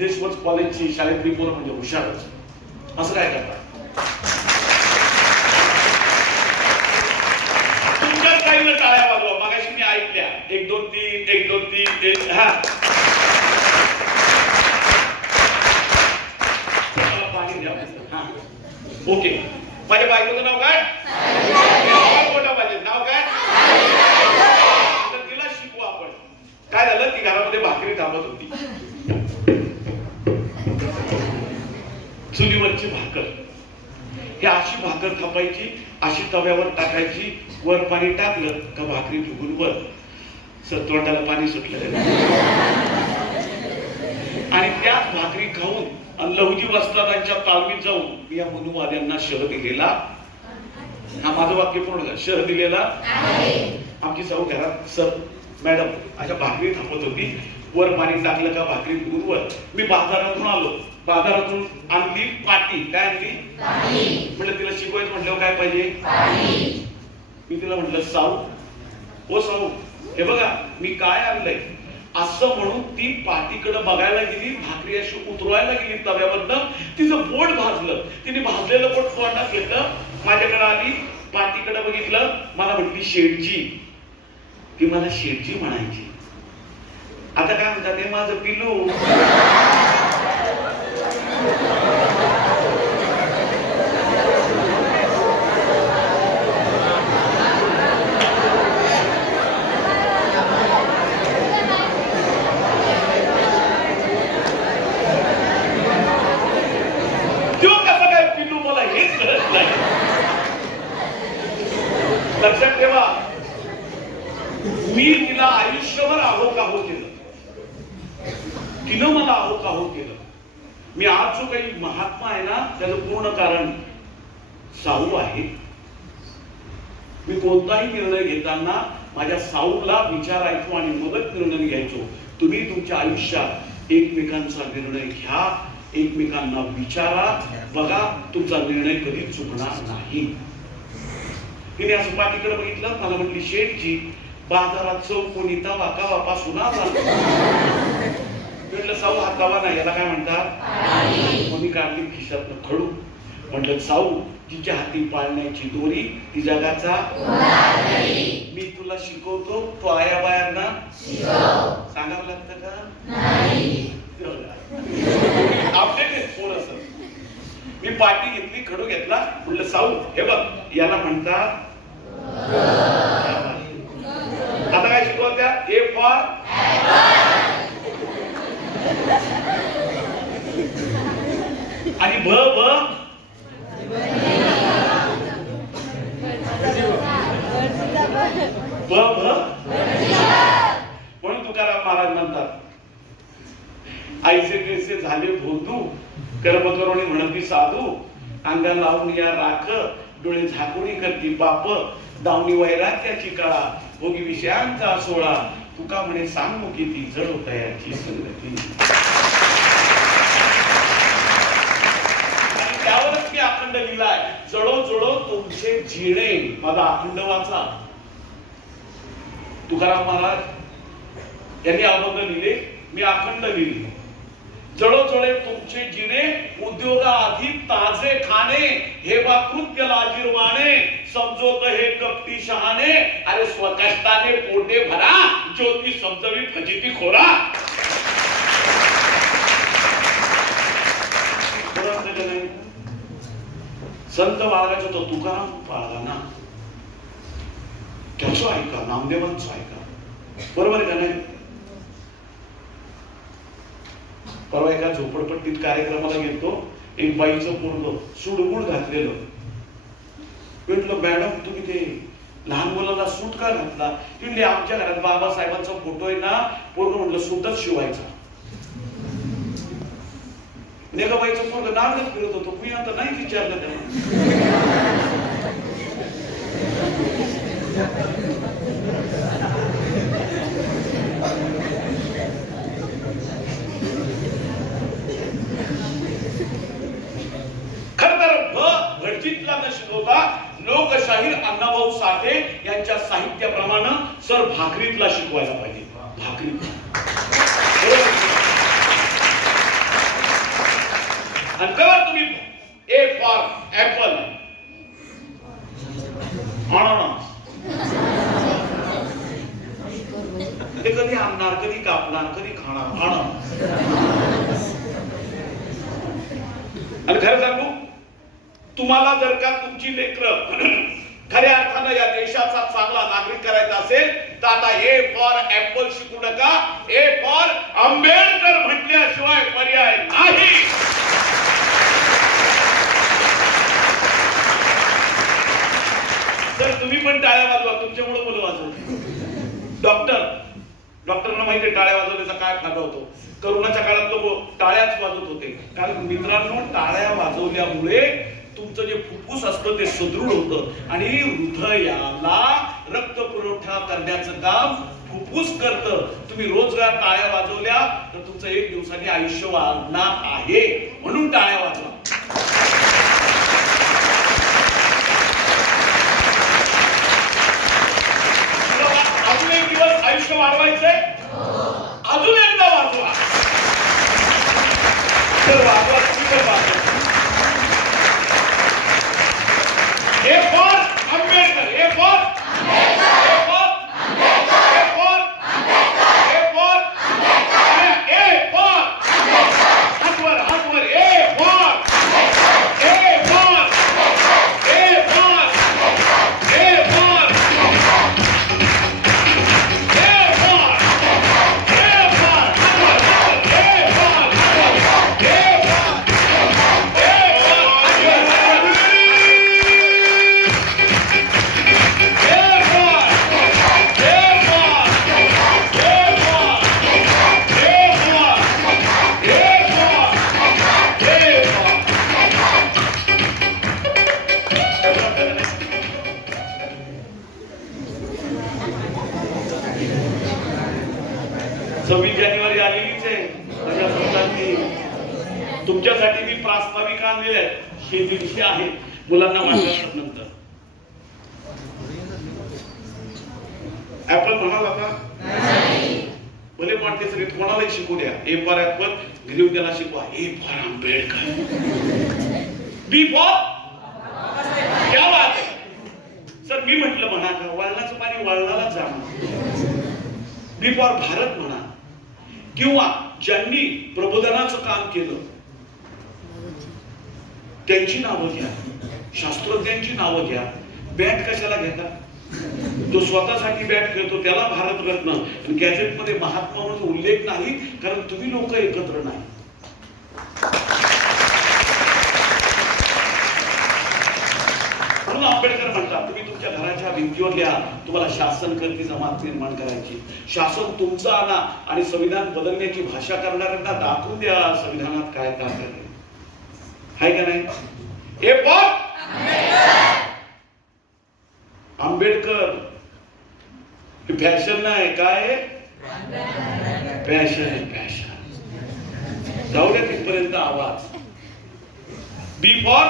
सिद्धेश्वर कॉलेजची शाळेतली पोरं म्हणजे हुशारच. असं काय करता? तुमच्या काही टाळ्या वाजवा. मागाशी मी ऐकल्या. एक दोन तीन एक दोन तीन एक हा. पाणी द्या ओके. माझ्या बायकोचं नाव काय मोठा पाहिजे नाव काय तर तिला शिकू आपण काय झालं ती घरामध्ये भाकरी थांबत होती चुलीवरची भाकर ही थापायची अशी तव्यावर टाकायची वर पाणी टाकलं का भाकरी फुगून वर. सर तोंडाला पाणी सुटलं आणि त्याच भाकरी खाऊन आणि लहुजी वस्तादांच्या तालमीत जाऊन मी या मनुवाद्यांना शह दिलेला हा माझं वाक्य पूर्ण झालं. शह दिलेला आमची जाऊ घरात सर मॅडम अशा भाकरी थांबत होती. वर पाणी टाकलं का भाकरी फुगून वर. मी बाजारातून आलो. बाजारातून आणली पाटी. काय आणली? म्हटलं तिला शिकवायचं म्हटलं काय पाहिजे? मी तिला म्हटलं साऊ हो साऊ हे बघा मी काय आणलंय? असं म्हणून ती पाठीकडे बघायला गेली भाकरी अशी उतरवायला गेली तव्यावरनं. तिचं बोट भाजलं. तिने भाजलेलं बोट तोंडात घेतलं. माझ्याकडे आली पाठीकडे बघितलं. मला म्हटली शेठजी ती मला शेठजी म्हणायची. आता काय म्हणतात हे माझं पिलू. लक्षात ठेवा. मी तिला आयुष्यभर आहो काहो केलं. तिनं मला आहो काहो केलं. मी आज जो काही महात्मा आहे ना त्याचं पूर्ण कारण साऊ आहे. मी कोणताही निर्णय घेताना माझ्या साऊला विचारायचो आणि मदत निर्णय घ्यायचो. तुम्ही तुमच्या आयुष्यात एकमेकांचा निर्णय घ्या एकमेकांना विचारा बघा तुमचा निर्णय कधी चुकणार नाही. तिने असं पाठीकडे बघितलं मला म्हटली शेठजी बाजारात चौकोनी तवा कवा पासून म्हटलं साऊ हा तवा नाही. याला काय म्हणतात? कोणी काढली खिशातनं खडू? म्हटलं साऊ जिच्या हाती पाळण्याची दोरी ती जगाचा मी तुला शिकवतो तो आया बायांना सांगावं लागतं का? अपडेट थोडस मी पाठी घेतली खडू घेतला. म्हटलं साऊ हे बघ याला म्हणतात आता काय शिकवत्या? ए फॉर आणि भ भ ब भ म्हणून तुकाराम महाराज म्हणतात? आईचे कैसे झाले भोतू कर्म करून म्हणती साधू अंगा लावून या राख डोळे झाकुणी करती बाप दावणी वैराग्याची कळा भोगी विषयांचा सोळा. तुका म्हणे सांग किती ती जड याची संगती आणि त्यावरच मी अखंड लिहिलाय. जडो जडो तुमचे जिणे माझा अखंड वाचा. तुकाराम महाराज यांनी अभंग लिहिले मी अखंड लिहिले. जळो जळे तुमचे जिने उद्योगाआधी ताजे खाणे हे वाकृत्य लाजीरवाणे समजोत हे कपटी शहाणे. अरे स्वकष्टाने पोटे भरा ज्योती समजवी फजिती खोरा बरं असतं का नाही? संत बाळगाचा तो तुकाराम बाळगा ना त्याचं ऐका नामदेवांचं ऐका. बरोबर आहे का नाही? परवा एका झोपडपट्टीत कार्यक्रमाला घेतो एक बाईचं पोरग सुडगुड घातलेलं. म्हटलं मॅडम तुम्ही ते लहान मुलाला सूट का घातला? म्हणजे आमच्या घरात बाबासाहेबांचा फोटो आहे ना. पोरग म्हटलं सूटच शिवायचा. नेगा पोरग नावच फिरत होतो. मी आता नाही विचारलं त्याला खर तर भ भटजीतला न शिकवता लोकशाही अण्णाभाऊ साठे यांच्या साहित्याप्रमाणे सर भाकरीतला शिकवायला पाहिजे. भाकरीत आणि तुम्ही ए फॉर ऍपल ते कधी आणणार कधी कापणार कधी खाणार. अननस आणि खरं सांगू तुम्हाला जर का तुमची लेकरं खऱ्या अर्थानं या देशाचा चांगला नागरिक करायचा असेल तर आता ए फॉर ऍपल शिकू नका. ए फॉर आंबेडकर म्हटल्याशिवाय पर्याय नाही. तर तुम्ही पण टाळ्या वाजवा तुमच्यामुळे मुलं वाजवत डॉक्टर डॉक्टरना माहिती आहे टाळ्या वाजवण्याचा काय फायदा होतो? करोनाच्या काळात लोक टाळ्याच वाजवत होते. कारण मित्रांनो टाळ्या वाजवल्यामुळे तुमचं जे फुफ्फुस असतं ते सुदृढ होतं. आणि हृदयाला रक्त पुरवठा करण्याचं काम फुफ्फुस करतं. तुम्ही रोज टाळ्या वाजवल्या तर तुमचं एक दिवसाने आयुष्य वाढणार आहे. म्हणून टाळ्या वाजवा अजून एक दिवस आयुष्य वाढवायचंय? अजून हे दीडशे आहेत मुलांना वाटतात नंतर. ऍपल म्हणाल आता भले म्हणते सगळे कोणालाही शिकू द्या. ए फॉर ऍपल घरी त्याला शिकवा. A for Ambedkar. B for क्या बात सर मी म्हटलं म्हणा का? वळणाचं पाणी वळणाला जाणार बी फॉर भारत म्हणा. किंवा ज्यांनी प्रबोधनाचं काम केलं त्यांची नावं घ्या. शास्त्रज्ञांची नावं घ्या. बॅट कशाला घेता? तो स्वतःसाठी बॅट खेळतो त्याला भारतरत्न आणि गॅजेटमध्ये महात्मा म्हणून उल्लेख नाही कारण तुम्ही लोक एकत्र नाही. म्हणून आंबेडकर म्हणतात तुम्ही तुमच्या घराच्या भिंतीवर लिहा. तुम्हाला शासन करती जमात निर्माण करायची. शासन तुमचं आणा आणि संविधान बदलण्याची भाषा करणाऱ्यांना दाखवून द्या. संविधानात काय काय आहे हाय का नाही? हे पण आंबेडकर हे फॅशन नाही काय फॅशन आहे फॅशन. जाऊ द्या तिथपर्यंत आवाज. बी फॉर?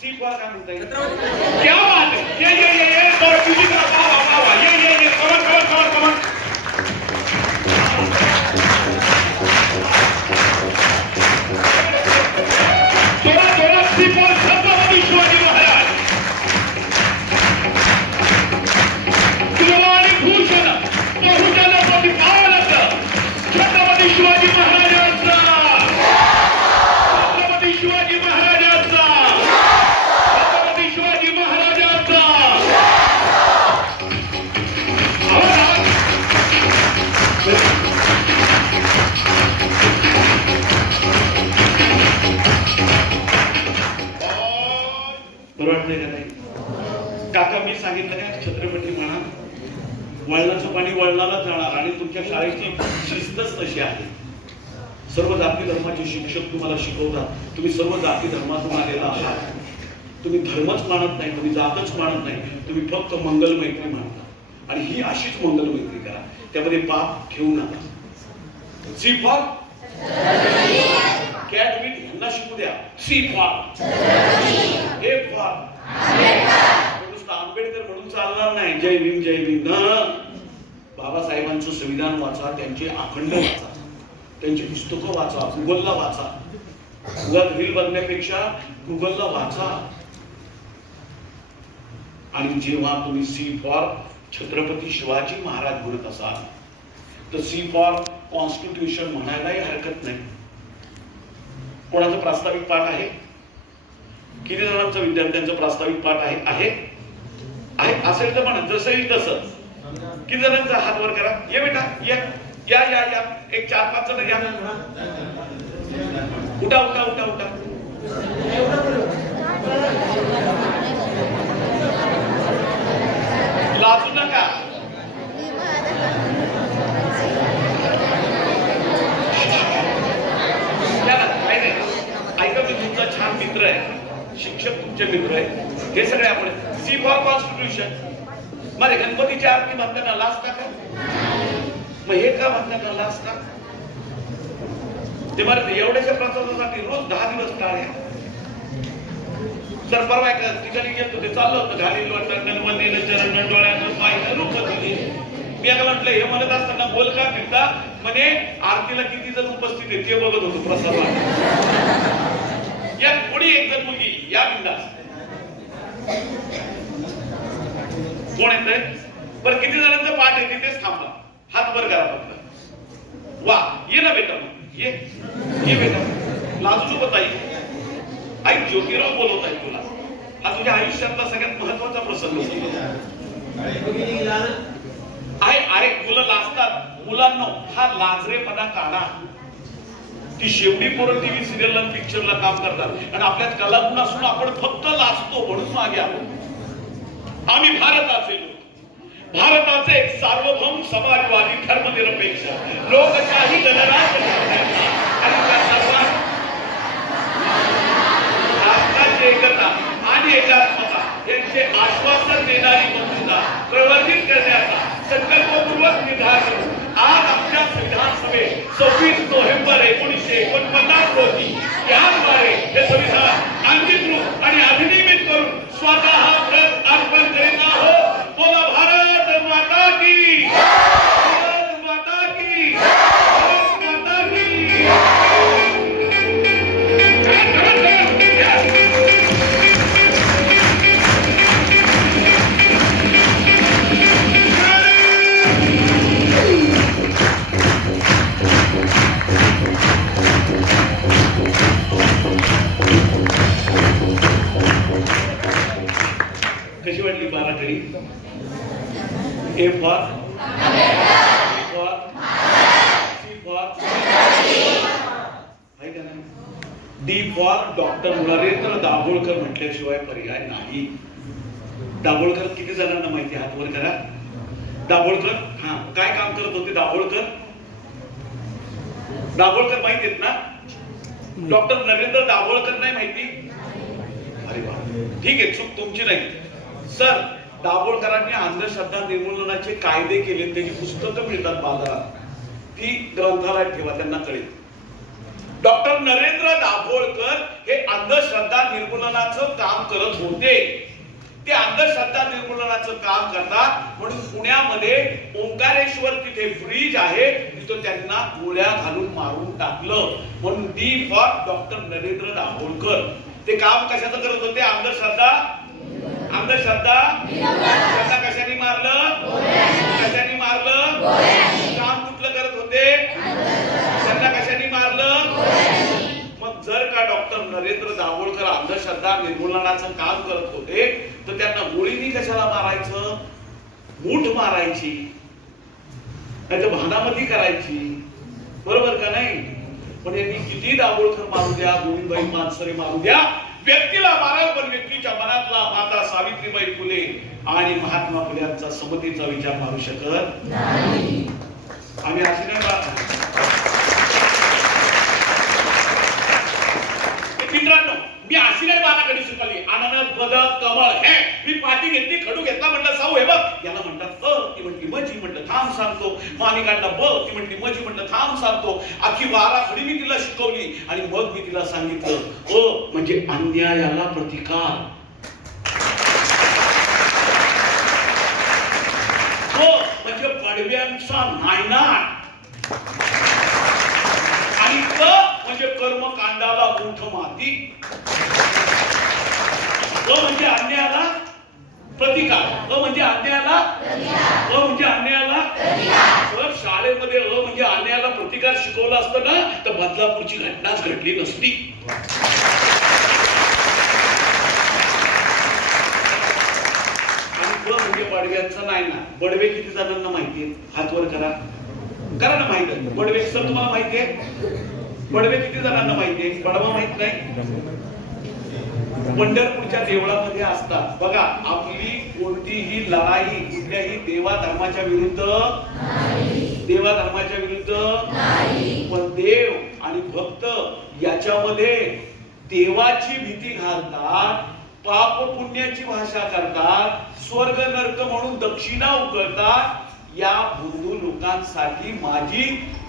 सी फॉर काय म्हणताय? क्या बात है ये ये ये ये बरं वाटतंय का नाही? काका मी सांगितलं काय छत्रपती म्हणा वळणाचं पाणी वळणाला जाणार आणि तुमच्या शाळेची शिस्तच तशी आहे. सर्व जाती धर्माचे शिक्षक तुम्हाला शिकवतात. तुम्ही सर्व जाती धर्मातून आलेला आहात. तुम्ही धर्मच मानत नाही तुम्ही जातच मानत नाही. तुम्ही फक्त मंगल मैत्री मानता. आणि ही अशीच मंगल मैत्री करा. त्यामध्ये पाप घेऊ नका. सी फॉर मीट यांना शिकू द्या. C for. A for. Ambedkar. म्हणून चालणार नाही. जय भीम जय भीम. न बाबासाहेबांचं संविधान वाचा त्यांचे अखंड वाचा. त्यांची पुस्तकं वाचा गुगलला वाचा. गुगल रील बघण्यापेक्षा गुगलला वाचा. आणि जेव्हा तुम्ही सी फॉर छत्रपती शिवाजी महाराज म्हणत असाल तर सी फॉर कॉन्स्टिट्यूशन म्हणायलाही हरकत नाही. कोणाचं प्रास्ताविक पाठ आहे? किती जणांचं विद्यार्थ्यांचं प्रास्ताविक पाठ आहे? आहे? आहे? असेल तर म्हणा जसं येईल तसं. किती जणांचा हात वर करा. ये बेटा या. या या या. एक चार पाच जण या. उठा उठा उठा उठा. लाजू नका या ना, काही नाही. ऐका मी तुमचा छान मित्र आहे शिक्षक तुमचे मित्र आहे हे सगळे आपण सी फॉर कॉन्स्टिट्यूशन मला गणपतीची आरती म्हणताना लाच का मग हे का म्हणताना का? ते मला एवढ्याच्या प्रसादासाठी रोज दहा दिवस टाळ्या. तर परवा एका ठिकाणी गेलो ते चाललं होतं. घाली टंडनमध्ये चरण डोळ्यानं पाहिलं रूप दिली मी याला म्हटलं हे म्हणत असताना बोल का फिरता म्हणे आरतीला किती जण उपस्थित आहे ते बघत होतो प्रसाद या पुढे एक जण मुलगी या बिंदास. कोण येत बरं किती जणांचं पाठ आहे? तिथेच थांबला हात वर करा फक्त. वा ये ना बेटा. मग ये. ये बेटा. लाजू नको ताई. आई ज्योतिराव बोलवत आहे तुला. हा तुझ्या आयुष्यातला सगळ्यात महत्त्वाचा प्रसंग आहे अरे मुलं लाजतात. मुलांना हा लाजरेपणा काढा. ती शेवटी पोरं टीव्ही सिरियलला पिक्चरला काम करतात आणि आपल्यात कलागुण असून आपण फक्त लाचतो म्हणून मागे आहोत. आम्ही भारताचे लोक. भारताचे एक सार्वभौम समाजवादी धर्मनिरपेक्ष. लोकशाही गणराज्य आणि त्या सर्वात राष्ट्राची एकता आणि एकात्मता यांचे आश्वासन देणारी मसुदा प्रवर्धित करण्याचा ए फॉर आहे D for doctor Narendra Dabholkar म्हटल्याशिवाय पर्याय नाही. दाभोळकर किती जणांना माहिती हात वर करा? दाभोळकर हा काय काम करत होते दाभोळकर? दाभोळकर माहिती आहेत ना? डॉक्टर नरेंद्र दाभोळकर नाही माहिती? अरे वा. ठीक आहे चूक तुमची नाही. सर दाभोळकरांनी अंधश्रद्धा निर्मूलनाचे कायदे केले त्याची पुस्तकं मिळतात बाजारात. ती ग्रंथालयात ठेवा त्यांना कळेल. डॉक्टर नरेंद्र दाभोळकर हे अंधश्रद्धा निर्मूलनाचं काम करत होते. ते अंधश्रद्धा निर्मूलनाचं काम करतात म्हणून पुण्यामध्ये ओंकारेश्वर तिथे ब्रिज आहे तिथं त्यांना गोळ्या घालून मारून टाकलं. म्हणून D for doctor Narendra Dabholkar. ते काम कशाचं करत होते? अंधश्रद्धा अंधश्रद्धा श्रद्धा कशाने मारलं? कशाने मारलं? काम कुठलं करत होते? श्रद्धा कशाने मारलं? मग जर का डॉक्टर नरेंद्र दाभोळकर अंधश्रद्धा निर्मूलनाचं काम करत होते तर त्यांना गोळीनी कशाला मारायचं? मूठ मारायची. नाही तर भानामती करायची. बरोबर का नाही? पण यांनी किती दाभोळकर मारू द्या गोविंदबाई मानसरे मारू द्या व्यक्तीला माराल पण व्यक्तीच्या मनातला माता सावित्रीबाई फुले आणि महात्मा फुले यांचा समतेचा विचार मारू शकत आम्ही नाही मारणार. मित्रांनो मी बालाकडे शिकवली. अननस बदक कमळ हे मी पाठी घेतली खडू घेतला म्हटलं साऊ हे बघ. याला म्हणतात सर ती म्हटली मजी म्हटलं थांब सांगतो. मालिकांना बघ ती म्हटली मजी म्हटलं थांब सांगतो. अख्खी बाराखडी मी तिला शिकवली आणि मग मी तिला सांगितलं अ म्हणजे अन्यायाला प्रतिकार. हो, म्हणजे पडव्यांचा नायनाट. आणि म्हणजे कर्मकांडाला मोठ माती. म्हणजे अन्यायाला प्रतिकार. अ म्हणजे अन्यायाला? अ म्हणजे अन्यायाला? जर शाळेमध्ये अ म्हणजे अन्यायाला प्रतिकार शिकवला असतं ना तर बदलापूरची घटनाच घडली नसती. आणि ब म्हणजे बडव्यांचं नाही ना. बडवे किती जणांना माहितीये? हात वर करा. करा ना माहीत. बडवे सर तुम्हाला माहितीये? बडवे किती जणांना माहिती आहे बडवा माहीत नाही? पंढरपूरच्या देवळामध्ये असतात. बघा आपली कोणतीही लढाई कुठल्याही देवा धर्माच्या विरुद्ध देवा धर्माच्या विरुद्ध पण देव आणि भक्त याच्यामध्ये देवाची भीती घालतात पाप पुण्याची भाषा करतात स्वर्ग नर्क म्हणून दक्षिणा उकळतात. या हिंदू लोकांसाठी माझी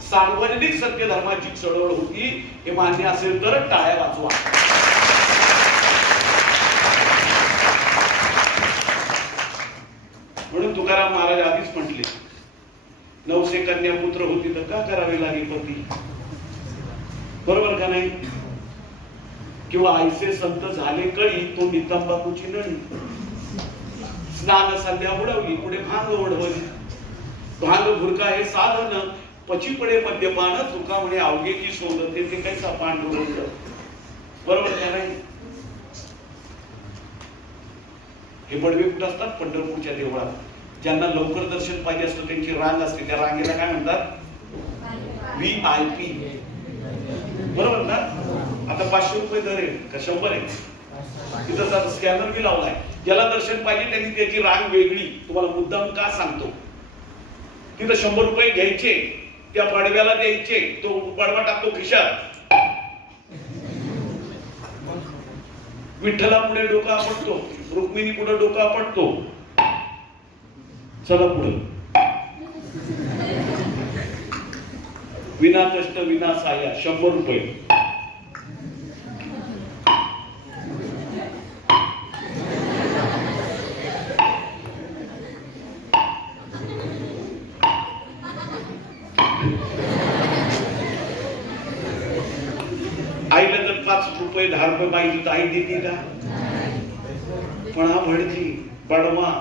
सार्वजनिक सत्य धर्माची चळवळ होती. हे मान्य असेल तर टाळ्या वाचवा म्हणून तुकाराम महाराज आधीच म्हटले नवसे कन्या पुत्र होती तर का करावे लागे पती? बरोबर का नाही? किंवा आईचे संत झाले कळी तो नितंबाखूची नळी. स्नान संध्या उडवली पुढे भांग ओढवली. भांग भुरका हे साधन पची पडे मद्यपान तुका म्हणे अवघेची शोध ते ते सापान बरोबर का नाही? हे बडवे कुठं असतात पंढरपूरच्या देवळात. ज्यांना लवकर दर्शन पाहिजे असतं त्यांची रांग असते. त्या रांगेला काय म्हणतात? V I P. बरोबर ना? आता पाचशे रुपये दर आहे. का शंभर आहे? तिथं स्कॅनर बी लावलाय. ज्याला दर्शन पाहिजे त्यांनी त्याची रांग वेगळी. तुम्हाला मुद्दाम का सांगतो? तिथं शंभर रुपये घ्यायचे. त्या पाडव्याला द्यायचे. तो बडवा टाकतो खिशात. विठ्ठला पुढे डोका आपटतो. रुक्मिणी पुढे डोका आपटतो. चला पुढे. विना कष्ट विना साया शंभर रुपये. आईला जर पाच रुपये दहा रुपये पाहिजे तर आई देते का? पण हा भडजी बडवा